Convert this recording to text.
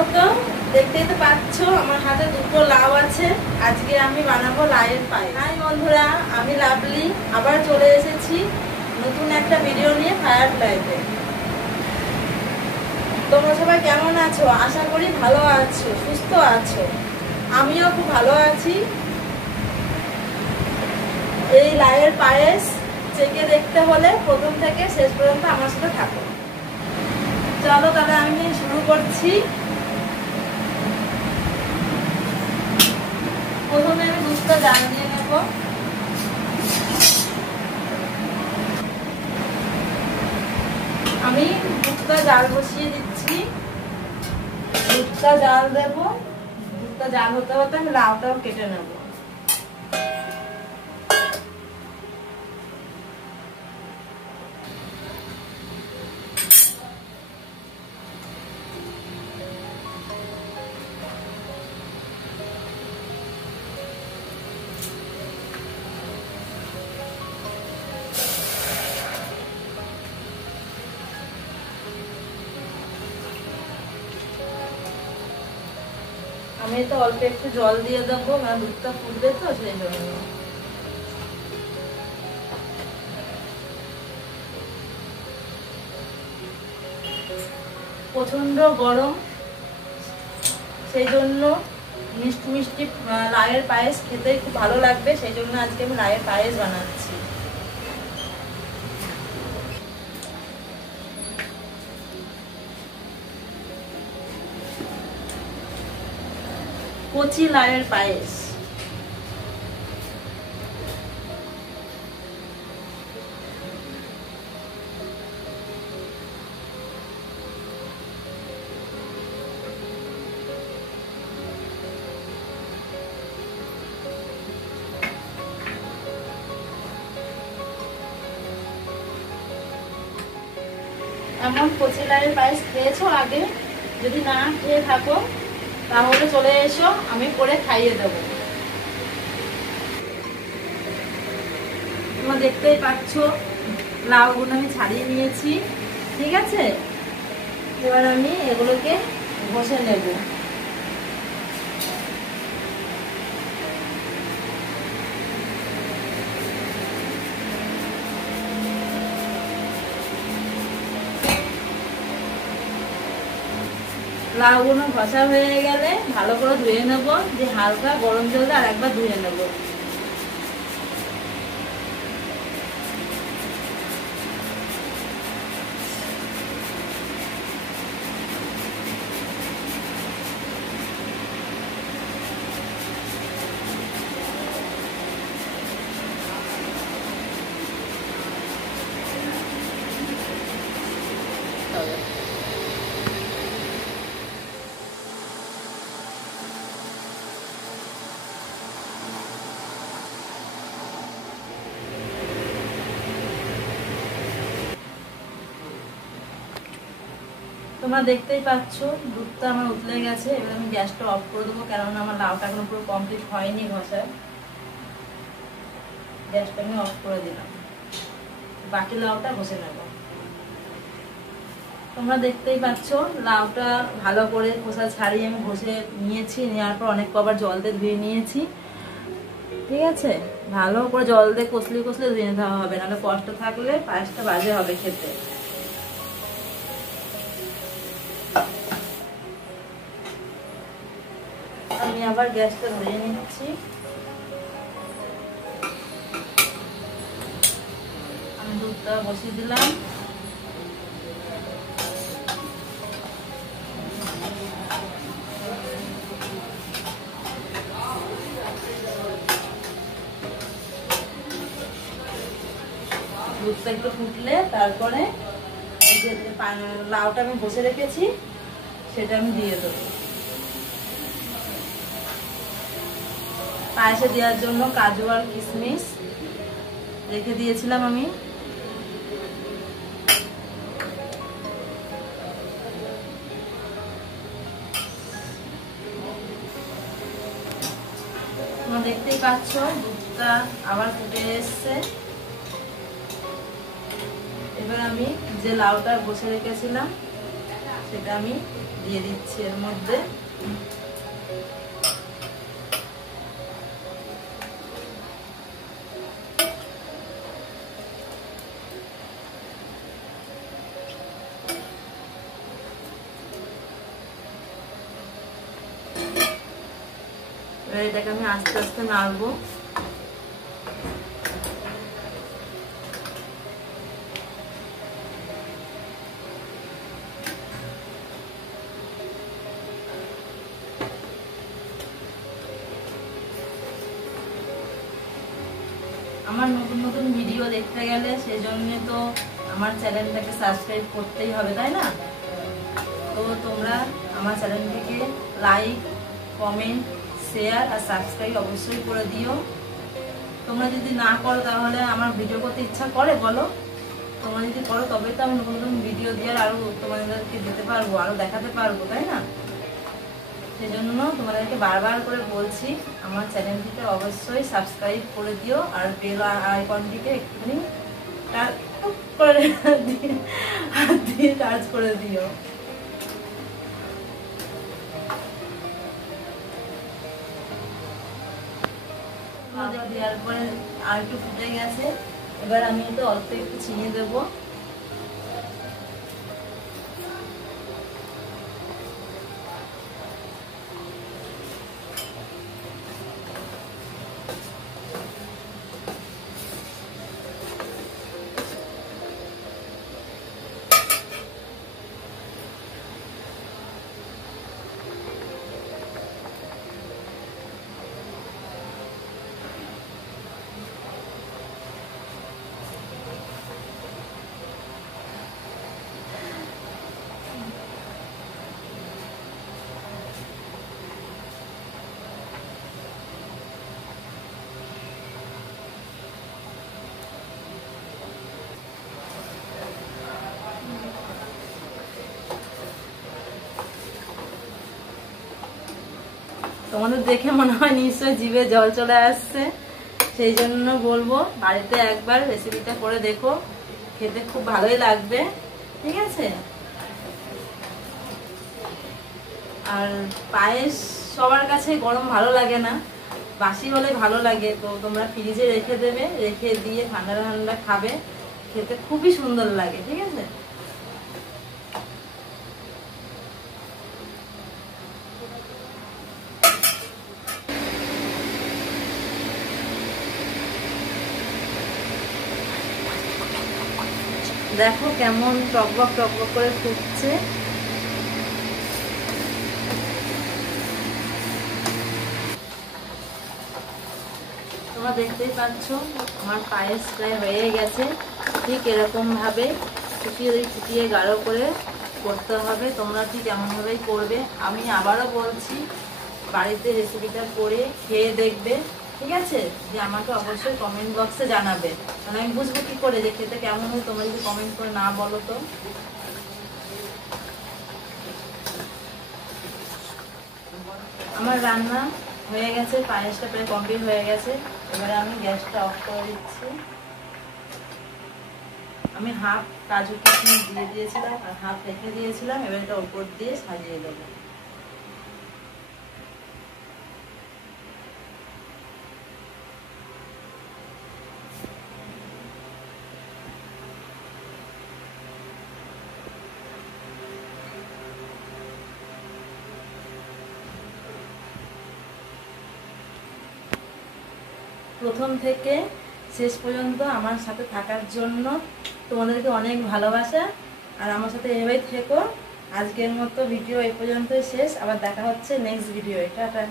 চলো তো, দেখতেই তো পাচ্ছ আমার হাতে দুটো লাউ আছে। আজকে আমি বানাবো লাউয়ের পায়েস। হাই বন্ধুরা, আমি লাভলি আবার চলে এসেছি নতুন একটা ভিডিও নিয়ে ফায়ার লাইফে। তোমরা সবাই কেমন আছো? আশা করি ভালো আছো, সুস্থ আছো। আমিও খুব ভালো আছি। এই লাউয়ের পায়েস চেখে দেখতে হলে প্রথম থেকে শেষ পর্যন্ত আমার সাথে থাকো। চলো তাহলে আমি শুরু করছি। প্রথমে আমি দুধটা জাল দিয়ে নেব। আমি দুধটা জাল বসিয়ে দিচ্ছি। দুধটা জাল দেব। দুধটা জাল হতে হতে আমি লাউটাও কেটে নেব। আমি তো অল্প একটু জল দিয়ে দেবো, মানে দুধটা ফুটবে তো সেই জন্য। প্রচন্ড গরম, সেই জন্য মিষ্টি মিষ্টি লাউয়ের পায়েস খেতে খুব ভালো লাগবে, সেই জন্য আজকে আমি লাউয়ের পায়েস বানাচ্ছি। কচি লাউয়ের পায়েস। এমন কচি লাউয়ের পায়েস খেয়েছো আগে? যদি না খেয়ে থাকো তাহলে চলে এসো, আমি করে খাইয়ে দেবো। তোমরা দেখতেই পাচ্ছ লাউগুলো আমি ছাড়িয়ে নিয়েছি, ঠিক আছে? এবার আমি এগুলোকে ঘষে নেব। লাউগুলো ঘষা হয়ে গেলে ভালো করে ধুয়ে নেব, যে হালকা গরম জল দিয়ে আর একবার ধুয়ে নেব। তোমরা দেখতেই পাচ্ছ দুধটা আমার উতলে গেছে। এবার আমি গ্যাসটা অফ করে দেবো, কেননা আমার লাউটা এখনো পুরো কমপ্লিট হয়নি ঘষা। গ্যাসটা আমি অফ করে দিলাম, বাকি লাউটা ঘষে নেব। তোমরা দেখতেই পাচ্ছ লাউটা ভালো করে খোসা ছাড়িয়ে আমি ঘষে নিয়েছি। নেওয়ার পর অনেক কবার জল দিয়ে ধুয়ে নিয়েছি, ঠিক আছে? ভালো করে জল দিয়ে কষলে কষলে ধুয়ে নিতে হবে, নাহলে কষ্ট থাকলে পায়েসটা বাজে হবে খেতে। আমি আবার গ্যাসটা ধরিয়ে নিচ্ছি। আমি দুধটা বসিয়ে দিলাম। দুধটা একটু ফুটলে তারপরে এই যে লাউটা আমি বসে রেখেছি সেটা আমি দিয়ে দেবো। পায়েসে দেওয়ার জন্য কাজু আর কিশমিশ রেখে দিয়েছিলাম আমি। তোমরা দেখতেই পাচ্ছ দুধটা আবার ফুটে এসছে। এবার আমি যে লাউটা বসে রেখেছিলাম সেটা আমি দিয়ে দিচ্ছি এর মধ্যে। এটাকে আমি আস্তে আস্তে নাড়বো। আমার নতুন নতুন ভিডিও দেখতে গেলে সেজন্য তো আমার চ্যানেলটাকে সাবস্ক্রাইব করতেই হবে, তাই না? তো তোমরা আমার চ্যানেলটাকে লাইক, কমেন্ট, শেয়ার আর সাবস্ক্রাইব অবশ্যই করে দিও। তোমরা যদি না করো তাহলে আমার ভিডিও করতে ইচ্ছা করে বলো? তোমরা যদি করো তবে তো আমি নতুন নতুন ভিডিও দিয়ে আরো তোমাদেরকে দিতে পারবো, আরো দেখাতে পারবো, তাই না? সেজন্য তোমাদেরকে বারবার করে বলছি আমার চ্যানেলটিকে অবশ্যই সাবস্ক্রাইব করে দিও আর বেল আইকনটিকে একটুখানি করে দিয়ে টাচ করে দিও। দেওয়ার পরে আর একটু ফুটে গেছে, এবার আমি এটা অল্প একটু চিনি দেবো। তোমাদের দেখে মনে হয় নিশ্চয়ই জিভে জল চলে আসছে, সেই জন্য বলবো বাড়িতে একবার রেসিপিটা করে দেখো, খেতে খুব ভালোই লাগবে, ঠিক আছে? আর পায়েস সবার কাছে গরম ভালো লাগে না, বাসি হলে ভালো লাগে। তো তোমরা ফ্রিজে রেখে দেবে, রেখে দিয়ে ঠান্ডা ঠান্ডা খাবে, খেতে খুবই সুন্দর লাগে, ঠিক আছে? দেখো কেমন টকবক টকবক করে ফুটছে। তোমরা দেখতেই পাচ্ছ আমার পায়েস প্রায় হয়ে গেছে। ঠিক এরকম ভাবে ফুটিয়ে গাঢ় করে করতে হবে, তোমরা ঠিক এমন ভাবেই করবে। আমি আবারও বলছি বাড়িতে রেসিপিটা করে খেয়ে দেখবে, ঠিক আছে? যে আমাকে অবশ্যই কমেন্ট বক্সে জানাবে, কারণ আমি বুঝবো কি করে যে খেতে কেমন হয় তোমরা যদি কমেন্ট করে না বলো তো। আমার রান্না হয়ে গেছে, পায়েসটা প্রায় কমপ্লিট হয়ে গেছে। এবারে আমি গ্যাসটা অফ করে দিচ্ছি। আমি হাফ কাজু কিশমিশ দিয়ে দিয়েছিলাম আর হাফ রেখে দিয়েছিলাম, এবার এটা উপর দিয়ে সাজিয়ে দেবো। প্রথম থেকে শেষ পর্যন্ত আমার সাথে থাকার জন্য তোমাদেরকে অনেক ভালোবাসা, আর আমার সাথে এভাবেই থেকো। আজকের মতো ভিডিও এই পর্যন্তই শেষ, আবার দেখা হচ্ছে নেক্সট ভিডিও। টাটা।